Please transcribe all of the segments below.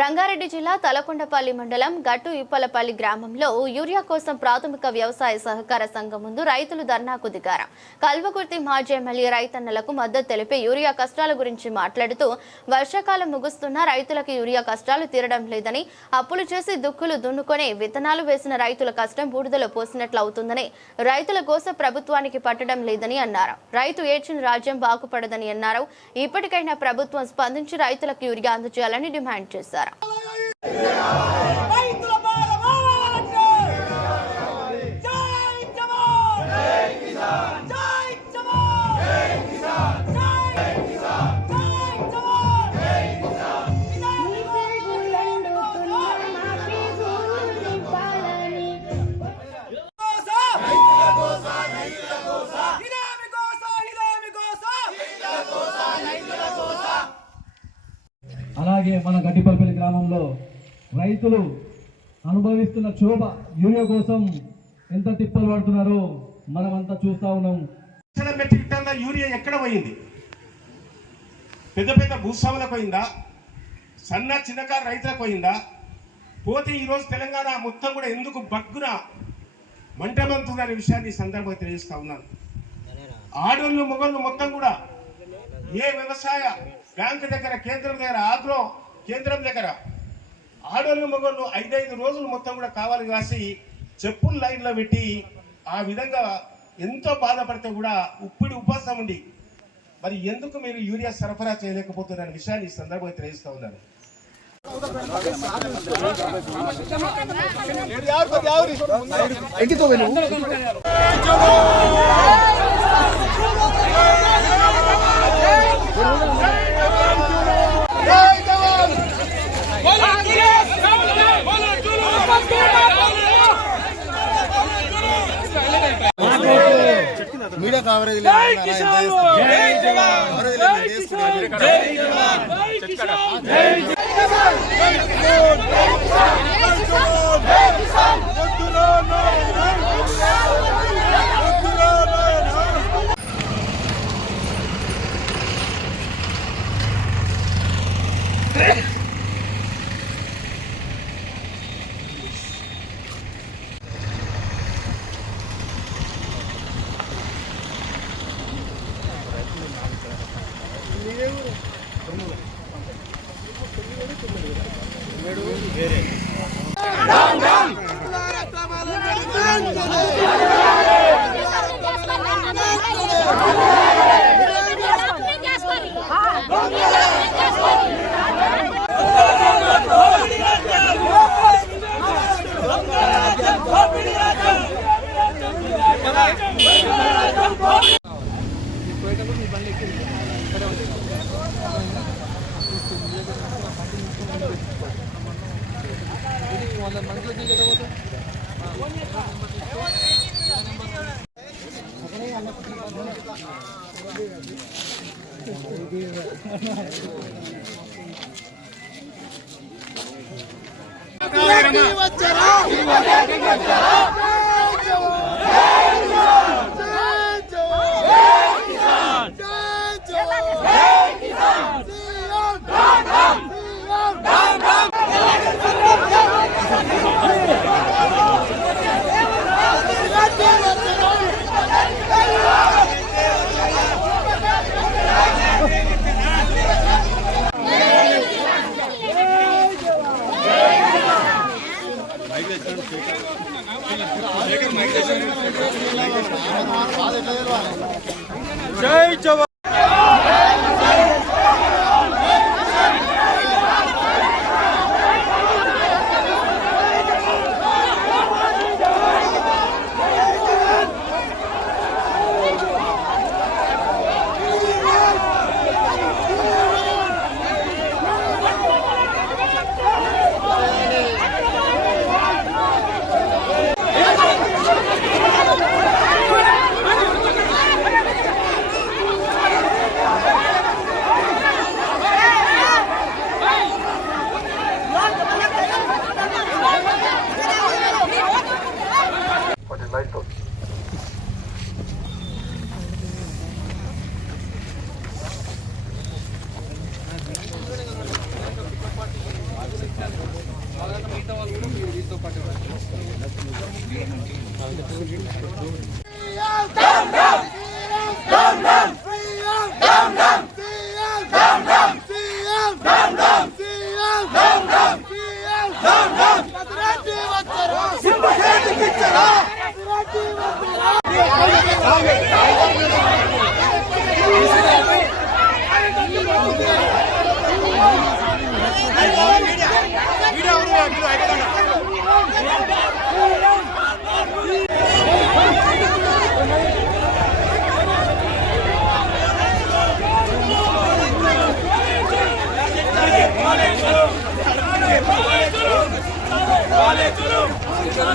రంగారెడ్డి జిల్లా తలకొండపల్లి మండలం గట్టు ఇప్పలపల్లి గ్రామంలో యూరియా కోసం ప్రాథమిక వ్యవసాయ సహకార సంఘం ముందు రైతులు ధర్నాకు దిగారు. కల్వకుర్తి మాజీ ఎమ్మెల్యే రైతన్నలకు మద్దతు తెలిపి యూరియా కష్టాల గురించి మాట్లాడుతూ వర్షాకాలం ముగుస్తున్నా రైతులకు యూరియా కష్టాలు తీరడం లేదని అప్పులు చేసి దుక్కులు దున్నుకొని విత్తనాలు వేసిన రైతుల కష్టం బూడిదలో పోసినట్లు అవుతుందని రైతుల కోసం ప్రభుత్వానికి పట్టడం లేదని అన్నారు. రైతు ఏడ్చిన రాజ్యం బాగుపడదని అన్నారు. ఇప్పటికైనా ప్రభుత్వం స్పందించి రైతులకు యూరియా అందజేయాలని డిమాండ్ చేశారు. రైతుల రైతులు అనుభవిస్తున్న క్షోభ యూరియా కోసం ఎంత తిప్పలు పడుతున్నారో మనమంతా చూస్తా ఉన్నాం. లక్షల మెట్రిక్ టన్ల యూరియా ఎక్కడ పోయింది? పెద్ద పెద్ద భూస్వాములకు పోయిందా? సన్న చిన్నకారు రైతులకు పోయిందా? పోతే ఈరోజు తెలంగాణ మొత్తం కూడా ఎందుకు బగ్గున మంటమంతుందనే విషయాన్ని ఈ సందర్భంగా తెలియజేస్తా ఉన్నాను. ఆడోళ్ళు మొగళ్ళు మొత్తం కూడా ఏ వ్యవసాయ బ్యాంకు దగ్గర కేంద్రం దగ్గర ఆగ్రో కేంద్రం దగ్గర ఆడోళ్ళు మొగళ్ళు ఐదైదు రోజులు మొత్తం కూడా కావాలి కాసి చెప్పులు లైన్లో పెట్టి ఆ విధంగా ఎంతో బాధపడితే కూడా ఉప్పిడి ఉపాసం ఉండి మరి ఎందుకు మీరు యూరియా సరఫరా చేయలేకపోతున్న విషయాన్ని ఈ సందర్భంగా తెలియజేస్తా ఉన్నాను. మీడియా కవరేజ్ లేదు video. వచ్చారా జై జవాన్. కవరేజ్ లేదు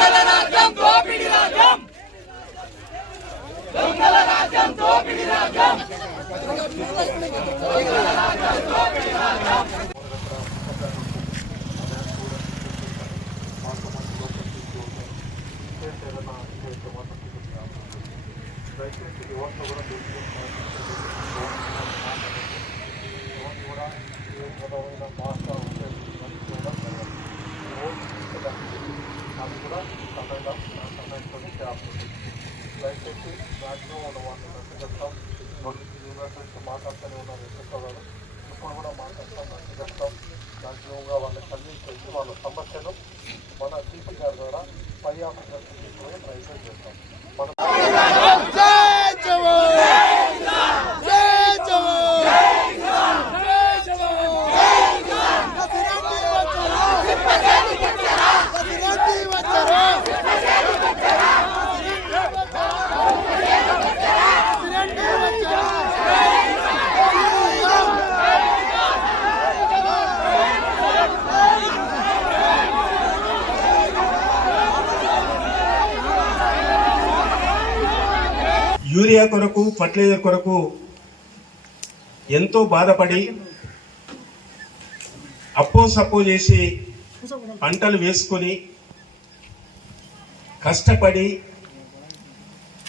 రాజ్యం దొంగల రాజ్యం దోపిడి రాజ్యం. దొంగల రాజ్యం దోపిడి రాజ్యం. మాట్లాడుతూనే ఉన్నారు ఎక్కడ ఇప్పుడు కూడా మాట్లాడతాం నచ్చగలుగుతాం దాంట్లో వాళ్ళని కన్విన్స్ చేసి వాళ్ళ సమస్యలు మన సీపీ గారి ద్వారా పై ప్రయత్నం చేస్తాం యూరియా కొరకు ఫర్టిలైజర్ కొరకు ఎంతో బాధపడి అప్పో సప్పో చేసి పంటలు వేసుకొని కష్టపడి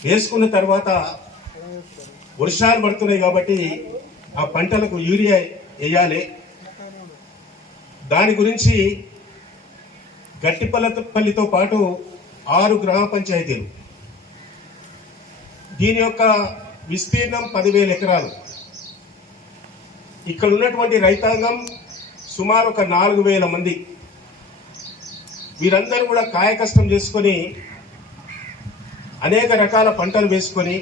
వేసుకున్న తర్వాత వర్షాలు పడుతున్నాయి కాబట్టి ఆ పంటలకు యూరియా వేయాలి. దాని గురించి గట్టిపల్లపల్లితో పాటు ఆరు గ్రామ పంచాయతీలు. దీని యొక్క విస్తీర్ణం పదివేల ఎకరాలు. ఇక్కడ ఉన్నటువంటి రైతాంగం సుమారు ఒక నాలుగు వేల మంది. వీరందరూ కూడా కాయకష్టం చేసుకొని అనేక రకాల పంటలు వేసుకొని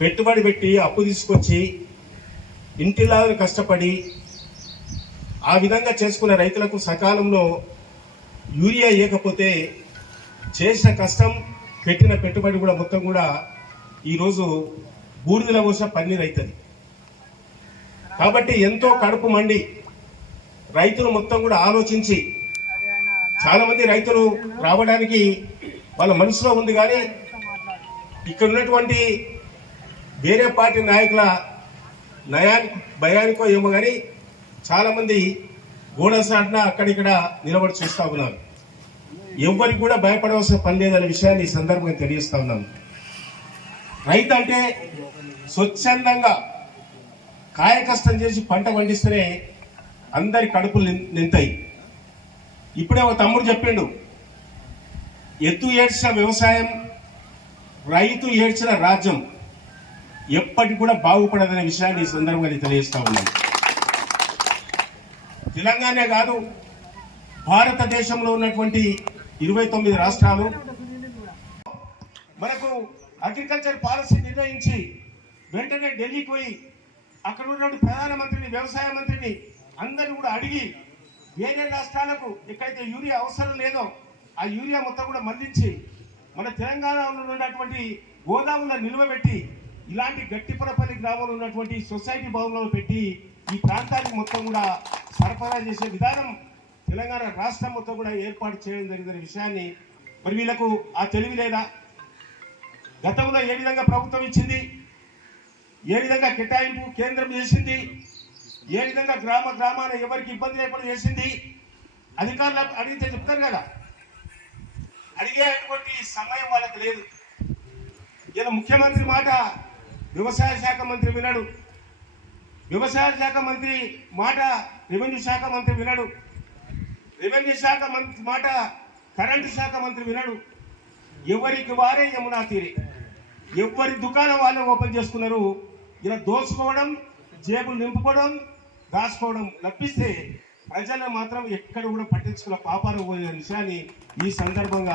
పెట్టుబడి పెట్టి అప్పు తీసుకొచ్చి ఇంటిలాగా కష్టపడి ఆ విధంగా చేసుకున్న రైతులకు సకాలంలో యూరియా ఇవ్వకపోతే చేసిన కష్టం పెట్టిన పెట్టుబడి కూడా మొత్తం కూడా ఈరోజు బూడిదల పోసిన పన్నీర్ అవుతుంది కాబట్టి ఎంతో కడుపు మండి రైతులు మొత్తం కూడా ఆలోచించి చాలా మంది రైతులు రావడానికి వాళ్ళ మనసులో ఉంది కానీ ఇక్కడ ఉన్నటువంటి వేరే పార్టీ నాయకుల నయానికి భయానికో ఏమో కానీ చాలామంది మంది అక్కడిక్కడ నిలబడి చూస్తూ ఉన్నారు. ఎవరికి కూడా భయపడవలసిన పని లేదనే విషయాన్ని ఈ సందర్భంగా తెలియస్తా ఉన్నాను. రైతు అంటే స్వచ్ఛందంగా కాయ కష్టం చేసి పంట పండిస్తేనే అందరి కడుపులు నిం- నింతాయి. ఇప్పుడే ఒక తమ్ముడు చెప్పిండు ఎత్తు ఏడ్చిన వ్యవసాయం రైతు ఏడ్చిన రాజ్యం ఎప్పటికి కూడా బాగుపడదనే విషయాన్ని ఈ సందర్భంగా తెలియజేస్తా ఉన్నాను. తెలంగాణ కాదు భారతదేశంలో ఉన్నటువంటి ఇరవై తొమ్మిది రాష్ట్రాలు. మనకు అగ్రికల్చర్ పాలసీ నిర్ణయించి వెంటనే ఢిల్లీకి పోయి అక్కడ ఉన్నటువంటి ప్రధానమంత్రిని వ్యవసాయ మంత్రిని అందరిని కూడా అడిగి వేరే రాష్ట్రాలకు ఎక్కడైతే యూరియా అవసరం లేదో ఆ యూరియా మొత్తం కూడా మళ్ళించి మన తెలంగాణలో ఉన్నటువంటి గోదాములను నిలువబెట్టి ఇలాంటి గట్టిపరపల్లి గ్రామంలో ఉన్నటువంటి సొసైటీ భవనంలో పెట్టి ఈ ప్రాంతానికి మొత్తం కూడా సరఫరా చేసే విధానం తెలంగాణ రాష్ట్రం మొత్తం కూడా ఏర్పాటు చేయడం జరిగిన విషయాన్ని మరి వీళ్ళకు ఆ తెలివి లేదా గతంలో ఏ విధంగా ప్రభుత్వం ఇచ్చింది? ఏ విధంగా కేటాయింపు కేంద్రం చేసింది? ఏ విధంగా గ్రామ గ్రామాన ఎవరికి ఇబ్బంది లేకుండా చేసింది? అధికారులు అడిగితే చెప్తారు కదా. అడిగేటువంటి సమయం వాళ్ళకి లేదు. ఇలా ముఖ్యమంత్రి మాట వ్యవసాయ శాఖ మంత్రి వినడు. వ్యవసాయ శాఖ మంత్రి మాట రెవెన్యూ శాఖ మంత్రి వినడు. రెవెన్యూ శాఖ మంత్రి మాట కరెంటు శాఖ మంత్రి వినడు. ఎవరికి వారే యమునా తీరే. ఎవరి దుకాణం వాళ్ళే ఓపెన్ చేసుకున్నారు. ఇలా దోచుకోవడం జేబులు నింపుకోవడం దాచుకోవడం తప్పిస్తే ప్రజలను మాత్రం ఎక్కడ కూడా పట్టించుకున్న పాపాలు పోయే విషయాన్ని ఈ సందర్భంగా